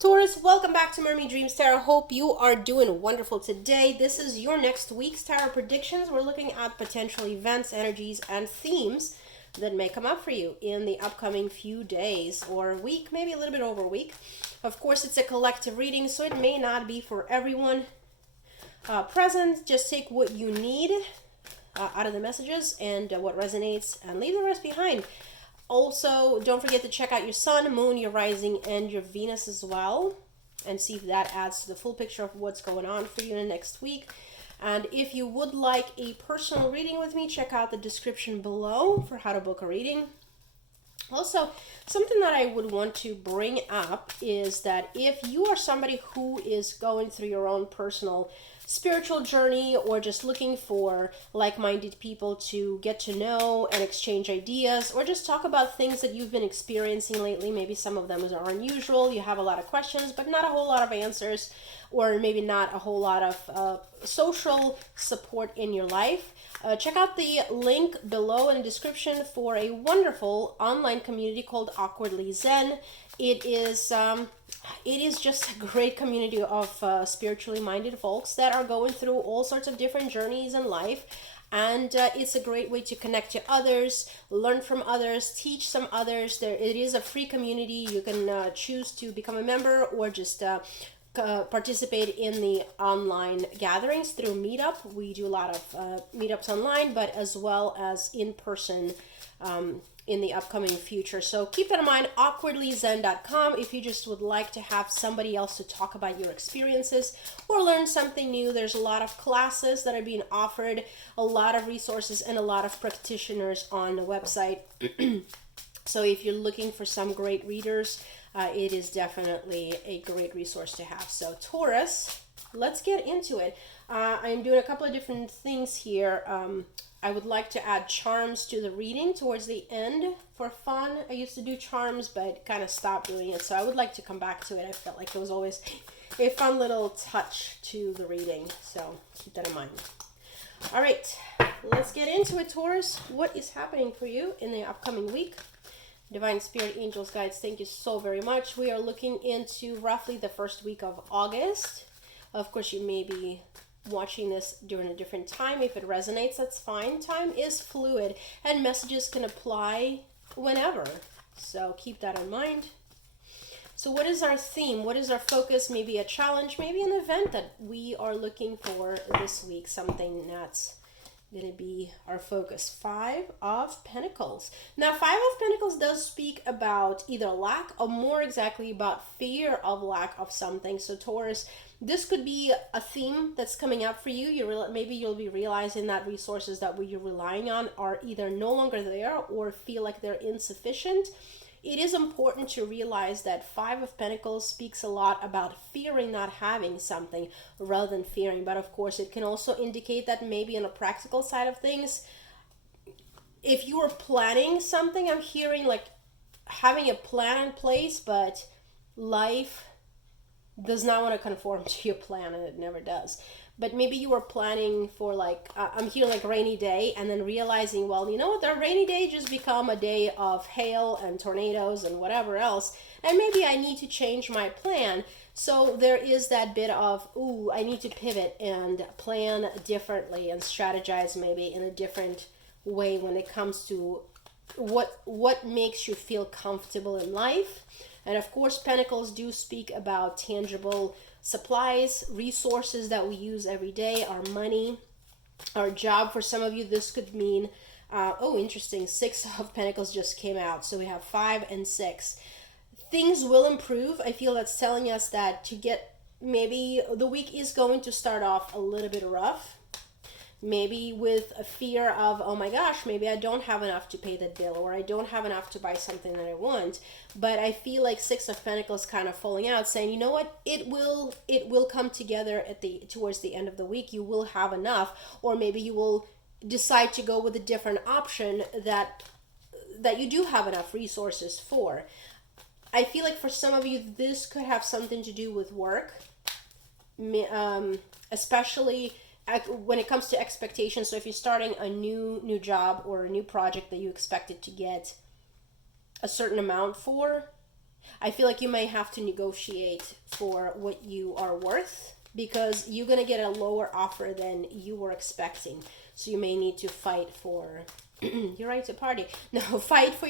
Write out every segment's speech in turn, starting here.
Taurus, welcome back to Mermaid Dreams Tarot. Hope you are doing wonderful today. This is your next week's tarot predictions. We're looking at potential events, energies, and themes that may come up for you in the upcoming few days or week, maybe a little bit over a week. Of course, it's a collective reading, so it may not be for everyone present. Just take what you need out of the messages and what resonates and leave the rest behind. Also, don't forget to check out your sun, moon, your rising, and your Venus as well, and see if that adds to the full picture of what's going on for you in the next week. And if you would like a personal reading with me, check out the description below for how to book a reading. Also, something that I would want to bring up is that if you are somebody who is going through your own personal spiritual journey or just looking for like-minded people to get to know and exchange ideas or just talk about things that you've been experiencing lately, maybe some of them are unusual, you have a lot of questions but not a whole lot of answers, or maybe not a whole lot of social support in your life, check out the link below in the description for a wonderful online community called Awkwardly Zen. It is just a great community of spiritually minded folks that are going through all sorts of different journeys in life. And it's a great way to connect to others, learn from others, teach some others. It is a free community. You can choose to become a member or just participate in the online gatherings through Meetup. We do a lot of meetups online, but as well as in person in the upcoming future. So keep that in mind, awkwardlyzen.com, if you just would like to have somebody else to talk about your experiences or learn something new. There's a lot of classes that are being offered, a lot of resources, and a lot of practitioners on the website. So if you're looking for some great readers, it is definitely a great resource to have. So Taurus, let's get into it. I'm doing a couple of different things here. I would like to add charms to the reading towards the end for fun. I used to do charms, but kind of stopped doing it. So I would like to come back to it. I felt like it was always a fun little touch to the reading. So keep that in mind. All right, let's get into it, Taurus. What is happening for you in the upcoming week? Divine Spirit, Angels, Guides, thank you so very much. We are looking into roughly the first week of August. Of course, you may be watching this during a different time. If it resonates, that's fine. Time is fluid and messages can apply whenever. So keep that in mind. So what is our theme? What is our focus? Maybe a challenge, maybe an event that we are looking for this week. Something that's going to be our focus. Five of Pentacles. Now, Five of Pentacles does speak about either lack or more exactly about fear of lack of something. So Taurus, this could be a theme that's coming up for you. Maybe you'll be realizing that resources that you're relying on are either no longer there or feel like they're insufficient. It is important to realize that Five of Pentacles speaks a lot about fearing not having something rather than fearing. But of course, it can also indicate that maybe on a practical side of things, if you are planning something, I'm hearing like having a plan in place, but life does not want to conform to your plan, and it never does. But maybe you were planning for I'm hearing like rainy day, and then realizing, well, you know what, that rainy day just become a day of hail and tornadoes and whatever else, and maybe I need to change my plan. So there is that bit of, ooh, I need to pivot and plan differently and strategize maybe in a different way when it comes to what makes you feel comfortable in life. And of course, Pentacles do speak about tangible supplies, resources that we use every day, our money, our job. For some of you, this could mean, oh, interesting, Six of Pentacles just came out. So we have 5 and 6. Things will improve. I feel that's telling us that maybe the week is going to start off a little bit rough. Maybe with a fear of, oh my gosh, maybe I don't have enough to pay that bill, or I don't have enough to buy something that I want. But I feel like Six of Pentacles kind of falling out, saying, you know what, it will come together towards the end of the week. You will have enough, or maybe you will decide to go with a different option that you do have enough resources for. I feel like for some of you, this could have something to do with work, especially when it comes to expectations. So if you're starting a new job or a new project that you expected to get a certain amount for, I feel like you may have to negotiate for what you are worth, because you're going to get a lower offer than you were expecting. So you may need to fight for your right to party. No, fight for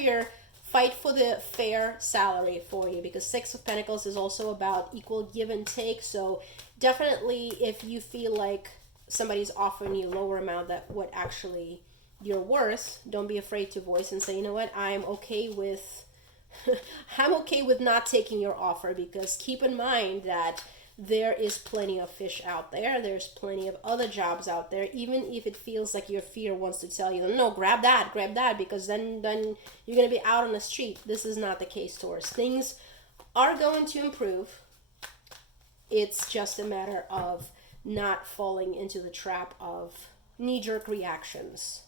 the fair salary for you, because Six of Pentacles is also about equal give and take. So definitely, if you feel like somebody's offering you a lower amount than what actually you're worth, don't be afraid to voice and say, you know what, I'm okay with I'm okay with not taking your offer, because keep in mind that there is plenty of fish out there. There's plenty of other jobs out there, even if it feels like your fear wants to tell you, no, grab that, because then you're going to be out on the street. This is not the case, Taurus. Things are going to improve. It's just a matter of not falling into the trap of knee-jerk reactions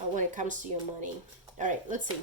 when it comes to your money. All right, let's see.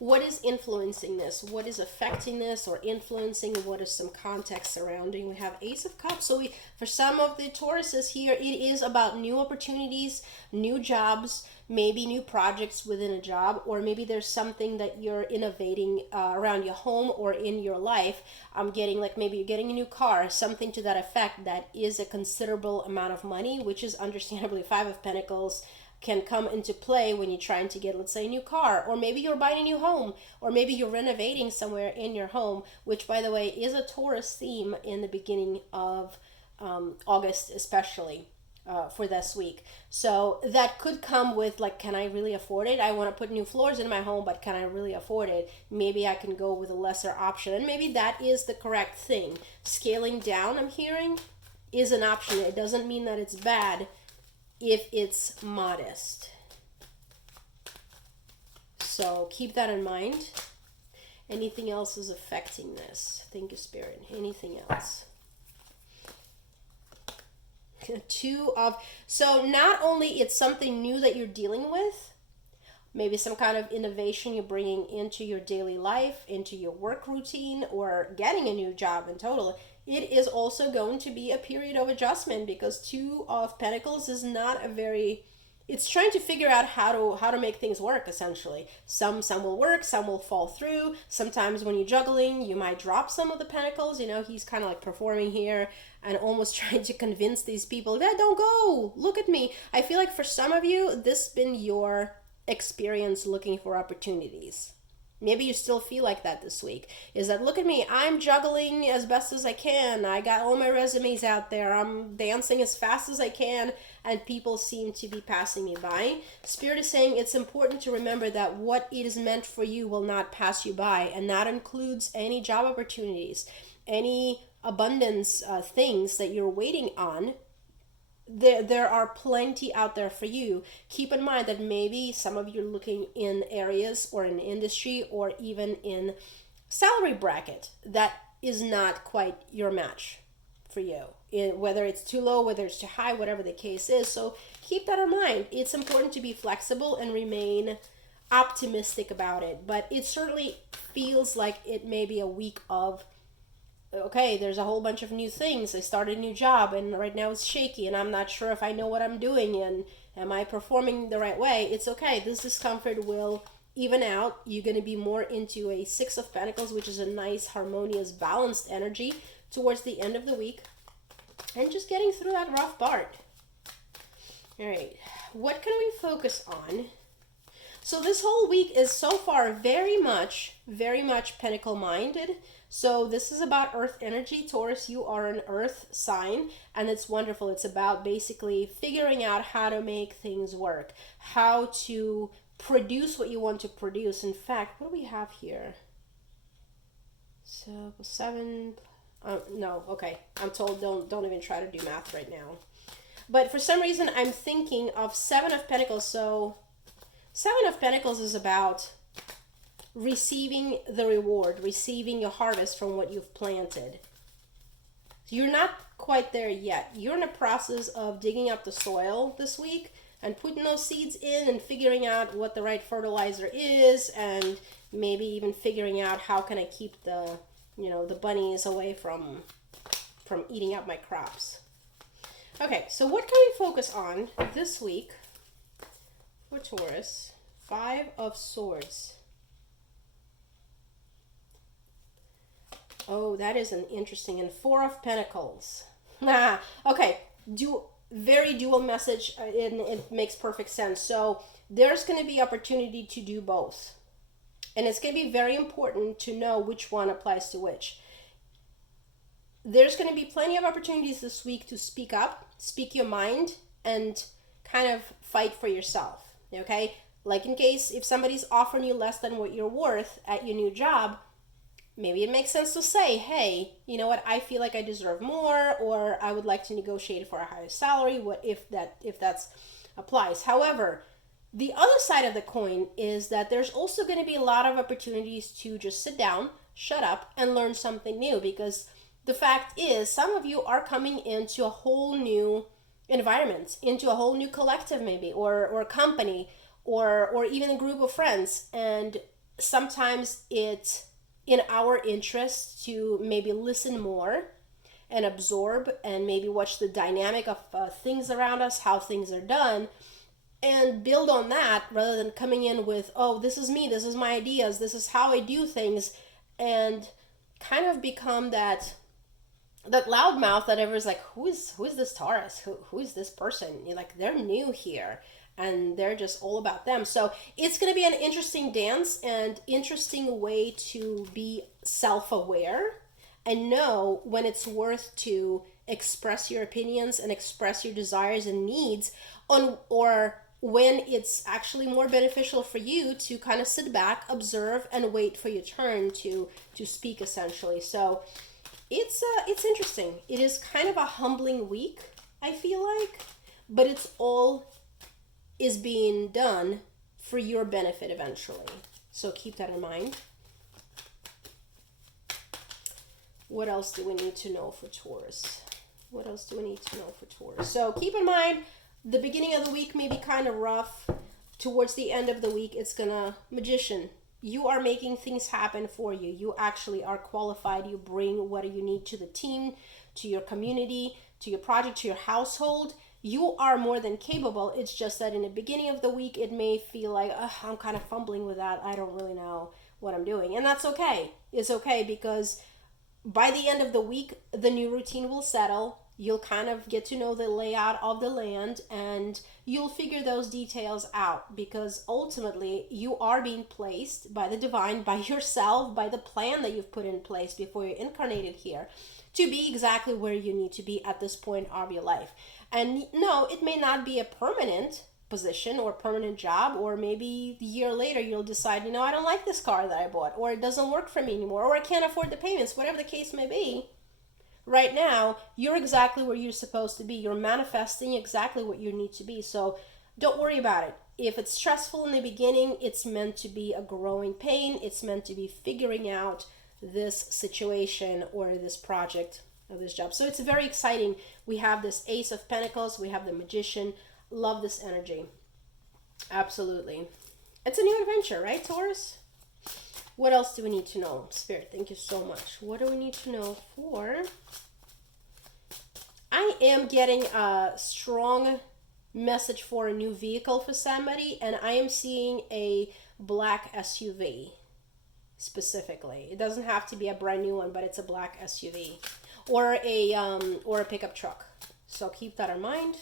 What is influencing this? What is affecting this or influencing? What is some context surrounding? We have Ace of Cups. So for some of the Tauruses here, it is about new opportunities, new jobs, maybe new projects within a job, or maybe there's something that you're innovating around your home or in your life. I'm getting like maybe you're getting a new car, something to that effect that is a considerable amount of money, which is understandably Five of Pentacles can come into play when you're trying to get, let's say, a new car, or maybe you're buying a new home, or maybe you're renovating somewhere in your home, which, by the way, is a Taurus theme in the beginning of August, especially for this week. So that could come with, like, can I really afford it? I want to put new floors in my home, but can I really afford it? Maybe I can go with a lesser option, and maybe that is the correct thing. Scaling down, I'm hearing, is an option. It doesn't mean that it's bad if it's modest. So keep that in mind. Anything else is affecting this? Thank you, Spirit. Anything else? So not only it's something new that you're dealing with, maybe some kind of innovation you're bringing into your daily life, into your work routine, or getting a new job in total. It is also going to be a period of adjustment, because Two of Pentacles is not a very, it's trying to figure out how to make things work, essentially. Some will work, some will fall through. Sometimes when you're juggling, you might drop some of the pentacles. You know, he's kind of like performing here and almost trying to convince these people that don't go, look at me. I feel like for some of you, this has been your experience looking for opportunities. Maybe you still feel like that this week. Is that, look at me, I'm juggling as best as I can. I got all my resumes out there. I'm dancing as fast as I can, and people seem to be passing me by. Spirit is saying it's important to remember that what it is meant for you will not pass you by, and that includes any job opportunities, any abundance things that you're waiting on. There are plenty out there for you. Keep in mind that maybe some of you are looking in areas or in industry or even in salary bracket that is not quite your match for you. Whether it's too low, whether it's too high, whatever the case is. So keep that in mind. It's important to be flexible and remain optimistic about it. But it certainly feels like it may be a week of, okay, there's a whole bunch of new things. I started a new job and right now it's shaky and I'm not sure if I know what I'm doing and am I performing the right way. It's okay. This discomfort will even out. You're going to be more into a Six of Pentacles, which is a nice, harmonious, balanced energy towards the end of the week. And just getting through that rough part. All right. What can we focus on? So this whole week is so far very much pentacle minded. So this is about earth energy. Taurus, you are an earth sign, and it's wonderful. It's about basically figuring out how to make things work, how to produce what you want to produce. In fact, what do we have here? So 7, no, okay. I'm told don't even try to do math right now. But for some reason, I'm thinking of Seven of Pentacles. So Seven of Pentacles is about receiving the reward, receiving your harvest from what you've planted. You're not quite there yet. You're in the process of digging up the soil this week and putting those seeds in and figuring out what the right fertilizer is, and maybe even figuring out how can I keep the, the bunnies away from eating up my crops. Okay, so what can we focus on this week for Taurus? Five of Swords. Oh, that is an interesting. And Four of Pentacles. Okay, very dual message, and it makes perfect sense. So there's going to be opportunity to do both. And it's going to be very important to know which one applies to which. There's going to be plenty of opportunities this week to speak up, speak your mind, and kind of fight for yourself. Okay? Like in case if somebody's offering you less than what you're worth at your new job, maybe it makes sense to say, hey, you know what, I feel like I deserve more, or I would like to negotiate for a higher salary, what if that's applies. However, the other side of the coin is that there's also going to be a lot of opportunities to just sit down, shut up, and learn something new, because the fact is some of you are coming into a whole new environment, into a whole new collective maybe, or company, or even a group of friends, and sometimes it's in our interest to maybe listen more and absorb and maybe watch the dynamic of things around us, how things are done, and build on that rather than coming in with, oh, this is me, this is my ideas, this is how I do things, and kind of become that loudmouth that everyone's like, who is this Taurus? Who is this person? You're like, they're new here and they're just all about them. So it's going to be an interesting dance and interesting way to be self-aware and know when it's worth to express your opinions and express your desires and needs on, or when it's actually more beneficial for you to kind of sit back, observe, and wait for your turn to speak, essentially. So it's interesting. It is kind of a humbling week, I feel like, but it's all is being done for your benefit eventually. So keep that in mind. What else do we need to know for Taurus? What else do we need to know for Taurus? So keep in mind, the beginning of the week may be kind of rough. Towards the end of the week, it's gonna, Magician, you are making things happen for you. You actually are qualified. You bring what you need to the team, to your community, to your project, to your household. You are more than capable. It's just that in the beginning of the week, it may feel like, I'm kind of fumbling with that. I don't really know what I'm doing. And that's okay. It's okay, because by the end of the week, the new routine will settle. You'll kind of get to know the layout of the land, and you'll figure those details out, because ultimately you are being placed by the divine, by yourself, by the plan that you've put in place before you're incarnated here to be exactly where you need to be at this point of your life. And no, it may not be a permanent position or permanent job, or maybe a year later you'll decide, I don't like this car that I bought, or it doesn't work for me anymore, or I can't afford the payments, whatever the case may be. Right now, you're exactly where you're supposed to be. You're manifesting exactly what you need to be. So don't worry about it. If it's stressful in the beginning, it's meant to be a growing pain. It's meant to be figuring out this situation or this project or this job. So it's very exciting. We have this Ace of Pentacles. We have the Magician. Love this energy. Absolutely. It's a new adventure, right, Taurus? What else do we need to know? Spirit, thank you so much. What do we need to know for? I am getting a strong message for a new vehicle for somebody, and I am seeing a black SUV specifically. It doesn't have to be a brand new one, but it's a black SUV or a pickup truck. So keep that in mind.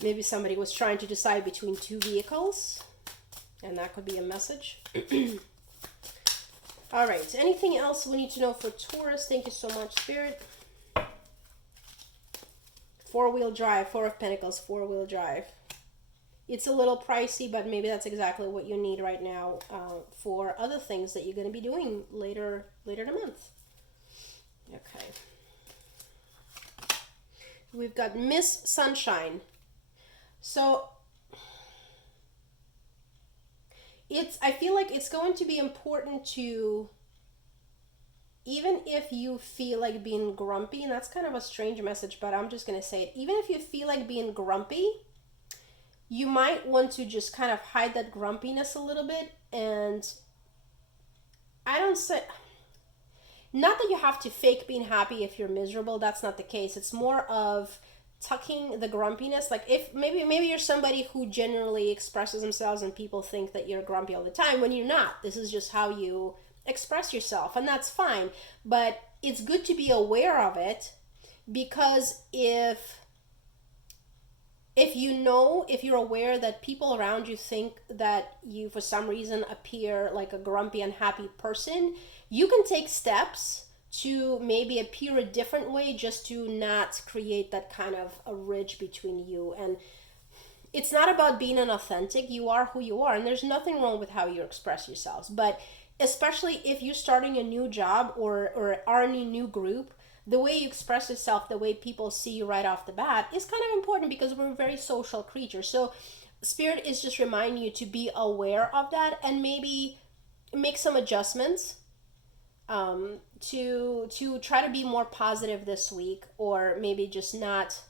Maybe somebody was trying to decide between two vehicles, and that could be a message. All right. Anything else we need to know for Taurus? Thank you so much, Spirit. Four-wheel drive, Four of Pentacles, four-wheel drive. It's a little pricey, but maybe that's exactly what you need right now for other things that you're going to be doing later in the month. Okay. We've got Miss Sunshine. So I feel like it's going to be important to, even if you feel like being grumpy, and that's kind of a strange message, but I'm just going to say it. Even if you feel like being grumpy, you might want to just kind of hide that grumpiness a little bit. And I don't say, not that you have to fake being happy if you're miserable. That's not the case. It's more of tucking the grumpiness. Like if maybe you're somebody who generally expresses themselves and people think that you're grumpy all the time when you're not. This is just how you express yourself, and that's fine. But it's good to be aware of it, because if you're aware that people around you think that you for some reason appear like a grumpy, unhappy person, you can take steps to maybe appear a different way, just to not create that kind of a ridge between you. And it's not about being inauthentic. You are who you are, and there's nothing wrong with how you express yourselves. But especially if you're starting a new job, or are in a new group, the way you express yourself, the way people see you right off the bat, is kind of important, because we're very social creatures. So Spirit is just reminding you to be aware of that, and maybe make some adjustments, to try to be more positive this week, or maybe just not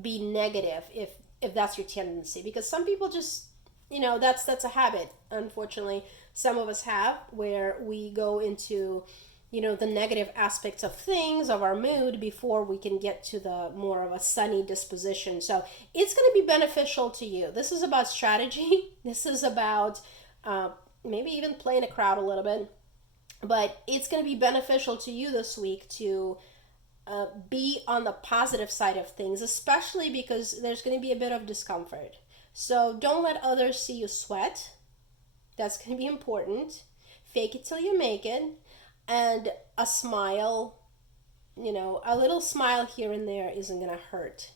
be negative if that's your tendency. Because some people just, that's a habit, unfortunately, some of us have, where we go into the negative aspects of things, of our mood, before we can get to the more of a sunny disposition. So it's going to be beneficial to you. This is about strategy. This is about maybe even playing a crowd a little bit. But it's going to be beneficial to you this week to be on the positive side of things, especially because there's going to be a bit of discomfort. So don't let others see you sweat. That's going to be important. Fake it till you make it. And a smile, a little smile here and there isn't going to hurt.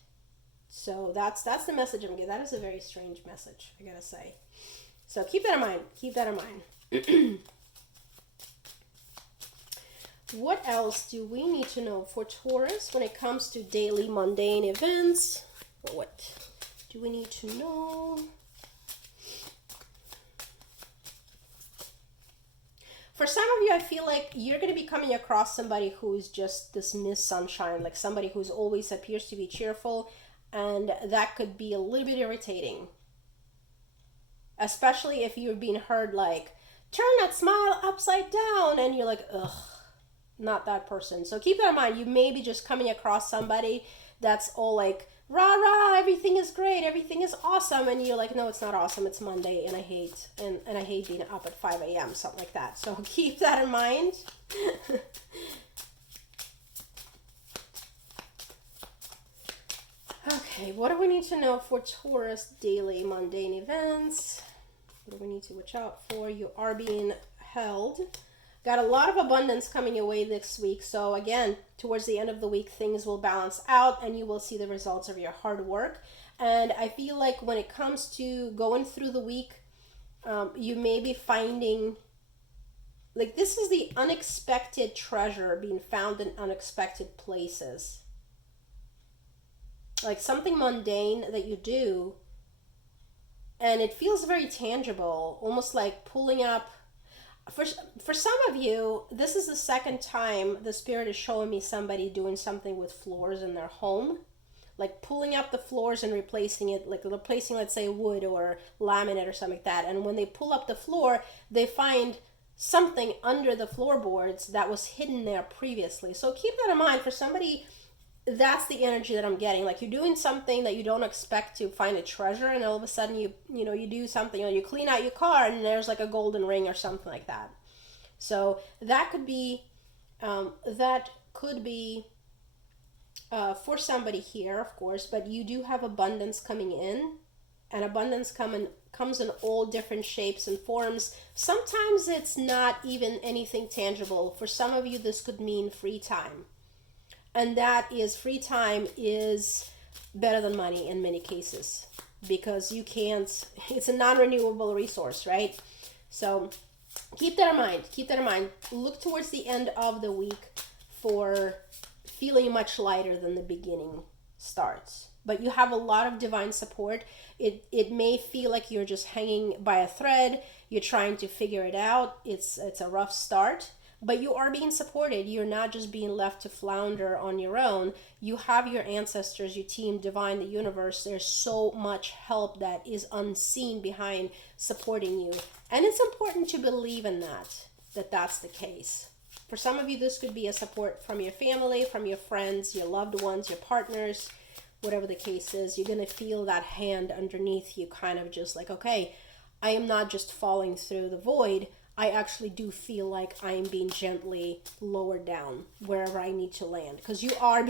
So that's the message I'm getting. That is a very strange message, I got to say. So keep that in mind. Keep that in mind. What else do we need to know for Taurus when it comes to daily mundane events? What do we need to know? For some of you, I feel like you're going to be coming across somebody who is just this Miss Sunshine, like somebody who's always appears to be cheerful, and that could be a little bit irritating. Especially if you're being heard like, turn that smile upside down, and you're like, ugh, not that person. So keep that in mind. You may be just coming across somebody that's all like, rah rah, everything is great, everything is awesome, and you're like, no, it's not awesome, it's Monday, and I hate being up at 5 a.m., something like that. So keep that in mind. Okay, what do we need to know for Taurus daily mundane events? What do we need to watch out for? You are being held. Got a lot of abundance coming your way this week. So again, towards the end of the week, things will balance out and you will see the results of your hard work. And I feel like when it comes to going through the week, you may be finding, like, this is the unexpected treasure being found in unexpected places. Like something mundane that you do, and it feels very tangible, almost like pulling up. For some of you, this is the second time the Spirit is showing me somebody doing something with floors in their home, like pulling up the floors and replacing it, like replacing, let's say, wood or laminate or something like that. And when they pull up the floor, they find something under the floorboards that was hidden there previously. So keep that in mind. For somebody, that's the energy that I'm getting. Like, you're doing something that you don't expect to find a treasure, and all of a sudden you do something, or you clean out your car and there's like a golden ring or something like that. So that could be for somebody here, of course. But you do have abundance coming in, and abundance comes in all different shapes and forms. Sometimes it's not even anything tangible. For some of you, this could mean free time. And that is, free time is better than money in many cases, because it's a non-renewable resource, right? So keep that in mind. Keep that in mind. Look towards the end of the week for feeling much lighter than the beginning starts. But you have a lot of divine support. It may feel like you're just hanging by a thread. You're trying to figure it out. It's a rough start. But you are being supported. You're not just being left to flounder on your own. You have your ancestors, your team, divine, the universe. There's so much help that is unseen behind supporting you. And it's important to believe in that's the case. For some of you, this could be a support from your family, from your friends, your loved ones, your partners, whatever the case is. You're going to feel that hand underneath you, kind of just like, okay, I am not just falling through the void. I actually do feel like I'm being gently lowered down wherever I need to land, because you are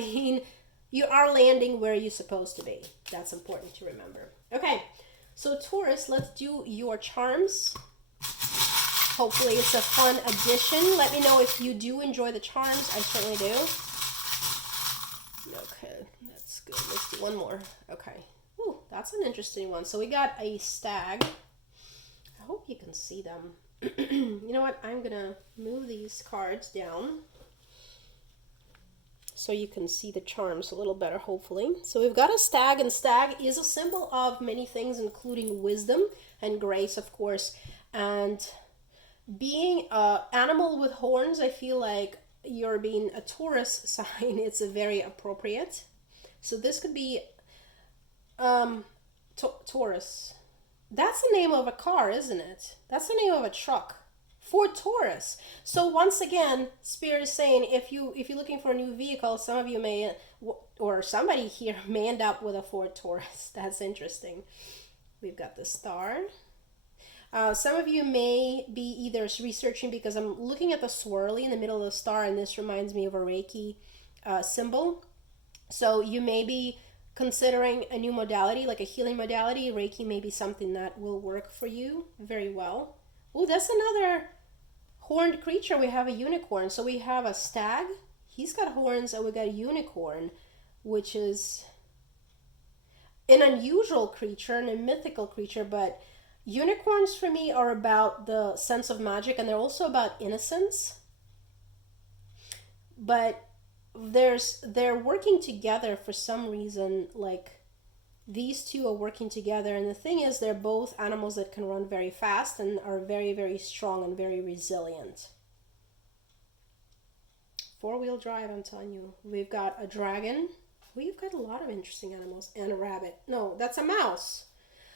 landing where you're supposed to be. That's important to remember. Okay, so Taurus, let's do your charms. Hopefully it's a fun addition. Let me know if you do enjoy the charms. I certainly do. Okay, that's good. Let's do one more. Okay. Ooh, that's an interesting one. So we got a stag. I hope you can see them. You know what? I'm going to move these cards down so you can see the charms a little better, hopefully. So we've got a stag, and stag is a symbol of many things, including wisdom and grace, of course. And being an animal with horns, I feel like you're being a Taurus sign. It's a very appropriate. So this could be Taurus. That's the name of a car, isn't it? That's the name of a truck. Ford Taurus. So once again, Spirit is saying if you're looking for a new vehicle, some of you may, or somebody here may end up with a Ford Taurus. That's interesting. We've got the star. Some of you may be either researching, because I'm looking at the swirly in the middle of the star, and this reminds me of a Reiki symbol. So you may be considering a new modality, like a healing modality. Reiki may be something that will work for you very well. Oh, that's another horned creature. We have a unicorn. So we have a stag. He's got horns, and we got a unicorn, which is an unusual creature and a mythical creature, but unicorns for me are about the sense of magic, and they're also about innocence. But they're working together for some reason. Like, these two are working together, and the thing is, they're both animals that can run very fast and are very, very strong and very resilient. Four-wheel drive, I'm telling you. We've got a dragon. We've got a lot of interesting animals, and a rabbit. No, that's a mouse.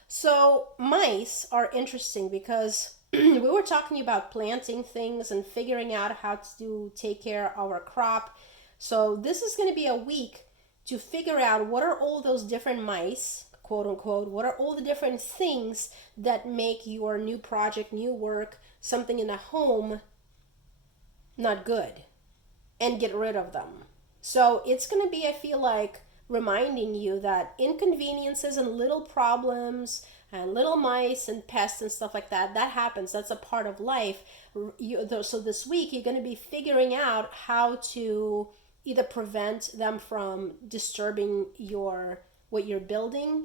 So mice are interesting because we were talking about planting things and figuring out how to take care of our crop. So this is going to be a week to figure out what are all those different mice, quote unquote, what are all the different things that make your new project, new work, something in the home not good, and get rid of them. So it's going to be, I feel like, reminding you that inconveniences and little problems and little mice and pests and stuff like that, that happens. That's a part of life. So this week you're going to be figuring out how to either prevent them from disturbing what you're building,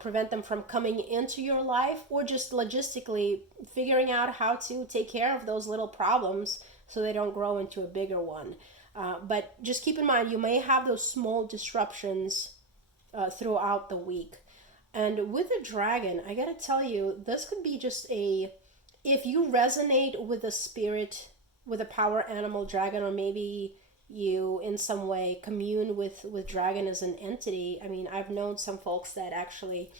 prevent them from coming into your life, or just logistically figuring out how to take care of those little problems so they don't grow into a bigger one. But just keep in mind, you may have those small disruptions throughout the week. And with the dragon, I gotta tell you, this could be just if you resonate with the spirit, with a power animal dragon, or maybe you in some way commune with dragon as an entity. I mean, I've known some folks that actually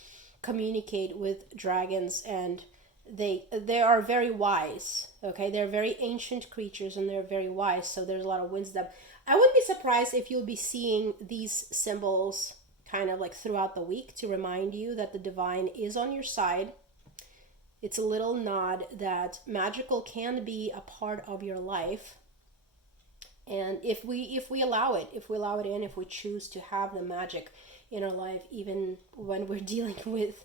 communicate with dragons, and they are very wise. Okay, they're very ancient creatures, and they're very wise, so there's a lot of wisdom. I wouldn't be surprised if you'll be seeing these symbols kind of like throughout the week to remind you that the divine is on your side. It's a little nod that magical can be a part of your life, and if we allow it in, if we choose to have the magic in our life, even when we're dealing with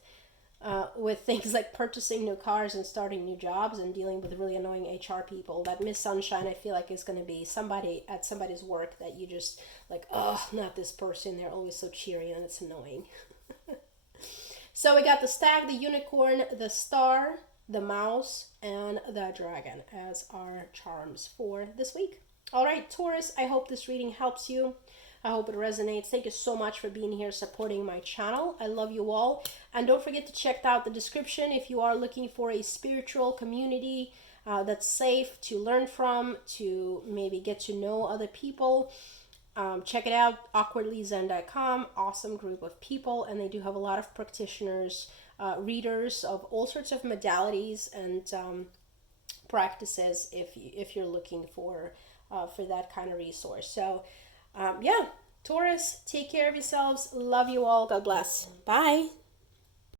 things like purchasing new cars and starting new jobs and dealing with really annoying HR people. That Miss Sunshine, I feel like, is going to be somebody at somebody's work that you just like, oh, not this person. They're always so cheery and it's annoying. So we got the stag, the unicorn, the star, the mouse, and the dragon as our charms for this week. All right, Taurus, I hope this reading helps you. I hope it resonates. Thank you so much for being here, supporting my channel. I love you all. And don't forget to check out the description if you are looking for a spiritual community that's safe to learn from, to maybe get to know other people. Check it out, awkwardlyzen.com. Awesome group of people, and they do have a lot of practitioners, readers of all sorts of modalities and practices if you're looking for that kind of resource. So yeah, Taurus, take care of yourselves. Love you all. God bless. Bye.